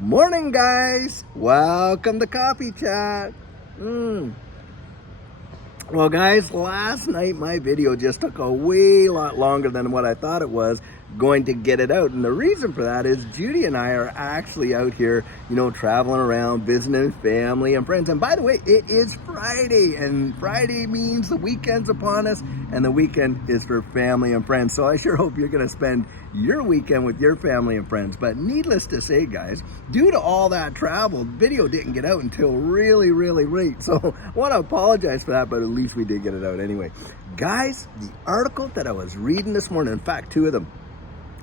Morning, guys. Welcome to Coffee Chat. Well, guys, last night my video just took a lot longer than what I thought it was going to get it out. And the reason for that is Judy and I are actually out here, traveling around, visiting family and friends. And by the way, it is Friday, and Friday means the weekend's upon us, and the weekend is for family and friends. So I sure hope you're going to spend your weekend with your family and friends. But needless to say, guys, due to all that travel, video didn't get out until really late. So I want to apologize for that, but at least we did get it out anyway. Guys, the article that I was reading this morning, in fact, two of them,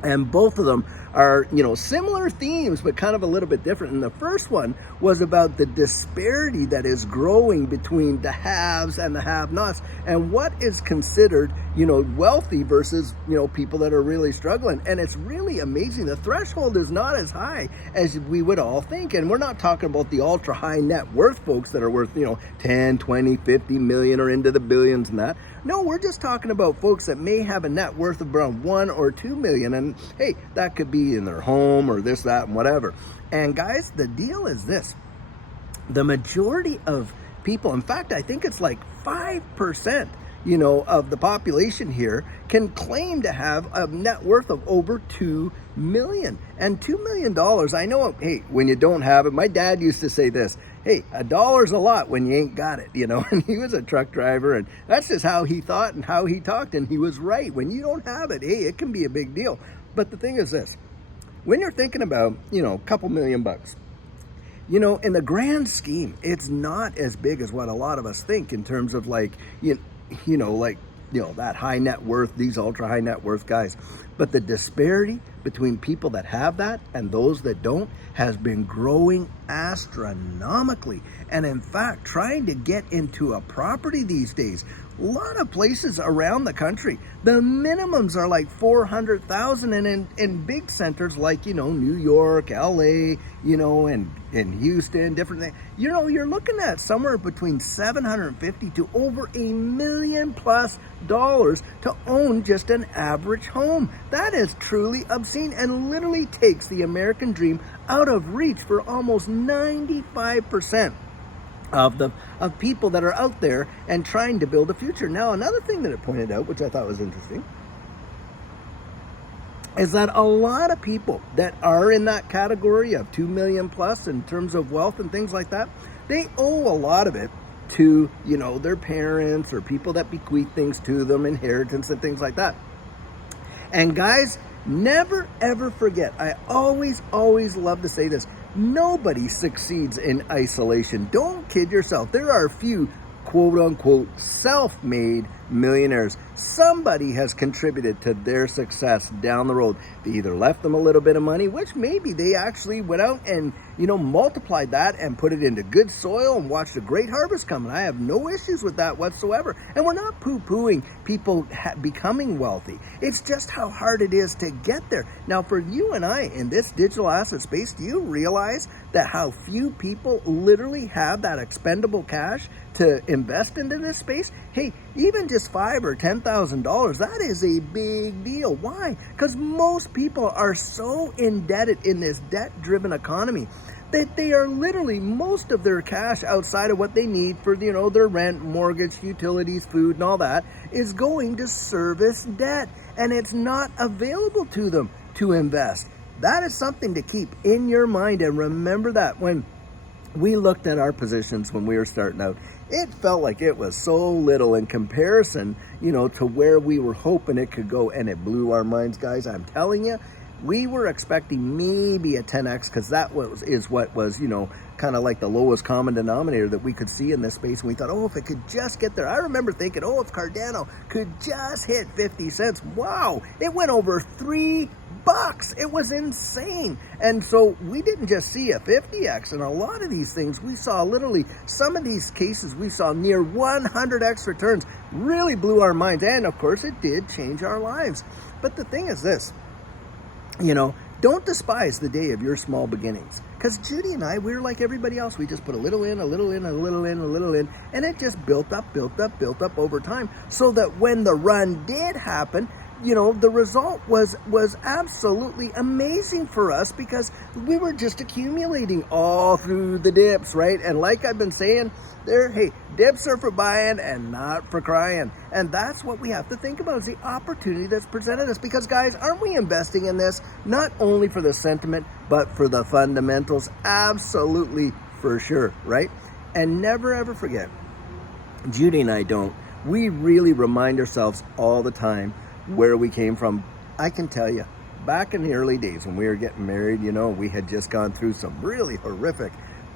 and both of them are, similar themes, but kind of a little bit different. And the first one was about the disparity that is growing between the haves and the have-nots, and what is considered, wealthy versus, people that are really struggling. And it's really amazing. The threshold is not as high as we would all think. And we're not talking about the ultra high net worth folks that are worth, 10, 20, 50 million or into the billions and that. No, we're just talking about folks that may have a net worth of around 1 or 2 million. And hey, that could be in their home or this, that, and whatever. And guys, the deal is this. The majority of people, in fact, I think it's like 5%, of the population here can claim to have a net worth of over 2 million. And $2 million, I know, hey, when you don't have it, my dad used to say this, hey, $1's a lot when you ain't got it, and he was a truck driver, and that's just how he thought and how he talked, and he was right. When you don't have it, hey, it can be a big deal. But the thing is this, when you're thinking about, a couple $1,000,000, in the grand scheme, it's not as big as what a lot of us think in terms of like, that high net worth, these ultra high net worth guys. But the disparity between people that have that and those that don't has been growing astronomically. And in fact, trying to get into a property these days, a lot of places around the country, the minimums are like 400,000, and in big centers like, New York, LA, and Houston, different things, you're looking at somewhere between 750 to over $1 million+ to own just an average home. That is truly obscene and literally takes the American dream out of reach for almost 95% of people that are out there and trying to build a future. Now, another thing that it pointed out, which I thought was interesting, is that a lot of people that are in that category of 2 million plus in terms of wealth and things like that, they owe a lot of it to, their parents or people that bequeath things to them, inheritance and things like that. And guys, never ever forget, I always love to say this, nobody succeeds in isolation. Don't kid yourself. There are a few quote unquote self-made millionaires. Somebody has contributed to their success down the road. They either left them a little bit of money, which maybe they actually went out and multiplied that and put it into good soil and watched a great harvest come. And I have no issues with that whatsoever. And we're not poo-pooing people becoming wealthy. It's just how hard it is to get there. Now, for you and I in this digital asset space, do you realize that how few people literally have that expendable cash to invest into this space? Hey, even just $5,000 or $10,000, that is a big deal. Why? Because most people are so indebted in this debt-driven economy that they are literally, most of their cash outside of what they need for, their rent, mortgage, utilities, food, and all that is going to service debt, and it's not available to them to invest. That is something to keep in your mind, and remember that when we looked at our positions when we were starting out, it felt like it was so little in comparison, to where we were hoping it could go, and it blew our minds, guys. I'm telling you, we were expecting maybe a 10x, because that is what was, kind of like the lowest common denominator that we could see in this space. And we thought, if it could just get there. I remember thinking, if Cardano could just hit 50 cents. Wow, it went over $3. It was insane. And so we didn't just see a 50x. And a lot of these things, we saw literally, some of these cases, we saw near 100x returns. Really blew our minds. And of course, it did change our lives. But the thing is this, don't despise the day of your small beginnings. Because Judy and I, we were like everybody else. We just put a little in, a little in, a little in, a little in, and it just built up over time. So that when the run did happen, you know, the result was absolutely amazing for us because we were just accumulating all through the dips, right? And like I've been saying there, hey, dips are for buying and not for crying. And that's what we have to think about, is the opportunity that's presented us. Because guys, aren't we investing in this not only for the sentiment, but for the fundamentals? Absolutely, for sure, right? And never ever forget, Judy and I don't, we really remind ourselves all the time where we came from. I can tell you, back in the early days when we were getting married, you know, we had just gone through some really horrific,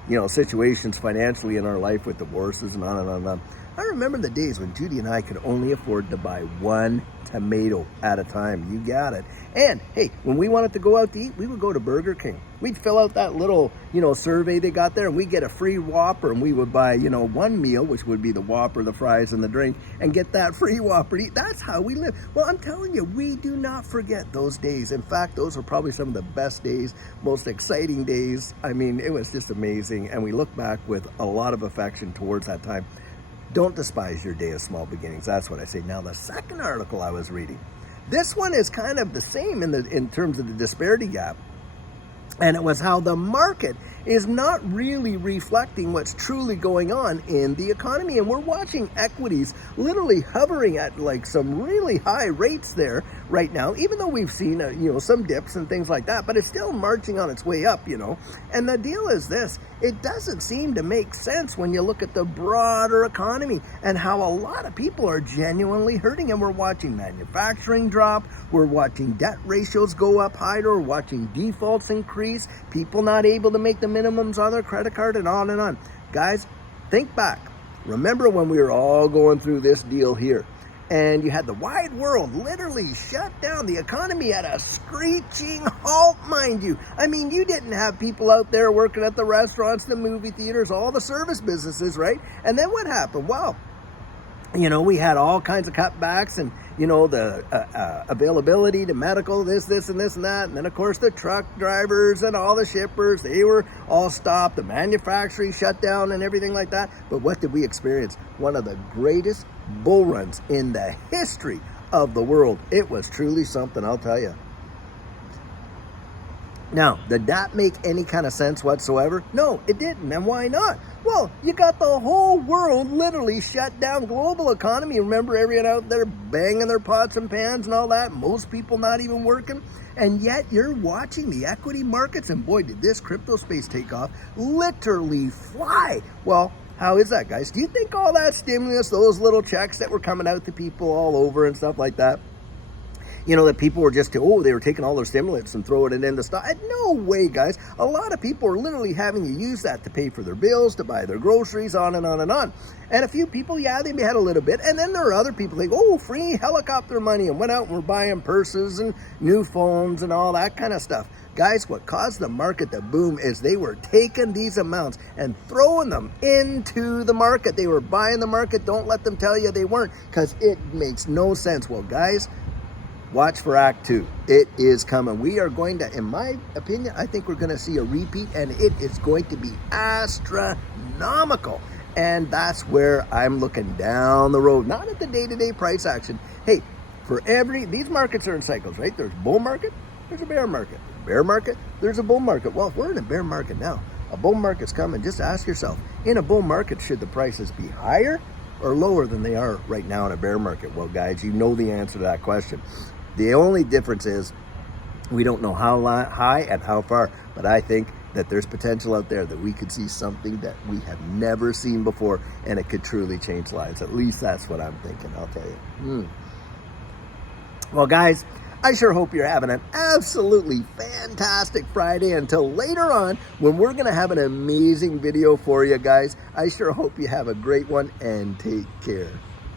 you know, situations financially in our life with divorces and on and on and on. I remember the days when Judy and I could only afford to buy one tomato at a time. You got it. And hey, when we wanted to go out to eat, we would go to Burger King. We'd fill out that little, you know, survey they got there, and we'd get a free Whopper, and we would buy, you know, one meal, which would be the Whopper, the fries, and the drink, and get that free Whopper to eat. That's how we live. Well, I'm telling you, we do not forget those days. In fact, those were probably some of the best days, most exciting days. I mean, it was just amazing, and we look back with a lot of affection towards that time. Don't despise your day of small beginnings. That's what I say. Now, the second article I was reading, this one is kind of the same in terms of the disparity gap. And it was how the market is not really reflecting what's truly going on in the economy. And we're watching equities literally hovering at like some really high rates there right now, even though we've seen, you know, some dips and things like that, but it's still marching on its way up, you know. And the deal is this, it doesn't seem to make sense when you look at the broader economy and how a lot of people are genuinely hurting. And we're watching manufacturing drop, we're watching debt ratios go up higher, we're watching defaults increase, people not able to make the minimums on their credit card, and on and on. Guys, think back. Remember when we were all going through this deal here, and you had the wide world literally shut down, the economy at a screeching halt, mind you. I mean, you didn't have people out there working at the restaurants, the movie theaters, all the service businesses, right? And then what happened? Well, you know, we had all kinds of cutbacks, and, you know, the availability to medical, this, and this, and that. And then, of course, the truck drivers and all the shippers, they were all stopped. The manufacturing shut down and everything like that. But what did we experience? One of the greatest bull runs in the history of the world. It was truly something, I'll tell you. Now, did that make any kind of sense whatsoever? No, it didn't. And why not? Well, you got the whole world literally shut down. Global economy. Remember everyone out there banging their pots and pans and all that? Most people not even working. And yet you're watching the equity markets, and boy, did this crypto space take off. Literally fly. Well, how is that, guys? Do you think all that stimulus, those little checks that were coming out to people all over and stuff like that, you know, that people were just, oh, they were taking all their stimulants and throwing it in the stock? No way, guys. A lot of people are literally having to use that to pay for their bills, to buy their groceries, on and on and on. And a few people, yeah, they had a little bit. And then there are other people like, oh, free helicopter money, and went out and were buying purses and new phones and all that kind of stuff. Guys, what caused the market to boom is they were taking these amounts and throwing them into the market. They were buying the market. Don't let them tell you they weren't, because it makes no sense. Well, guys, watch for Act 2. It is coming. We are going to, in my opinion, I think we're going to see a repeat, and it is going to be astronomical. And that's where I'm looking down the road, not at the day-to-day price action. Hey, these markets are in cycles, right? There's a bull market, there's a bear market. Bear market, there's a bull market. Well, we're in a bear market now. A bull market's coming. Just ask yourself, in a bull market, should the prices be higher or lower than they are right now in a bear market? Well, guys, you know the answer to that question. The only difference is we don't know how high and how far, but I think that there's potential out there that we could see something that we have never seen before, and it could truly change lives. At least that's what I'm thinking, I'll tell you. Well, guys, I sure hope you're having an absolutely fantastic Friday until later on when we're going to have an amazing video for you guys. I sure hope you have a great one, and take care.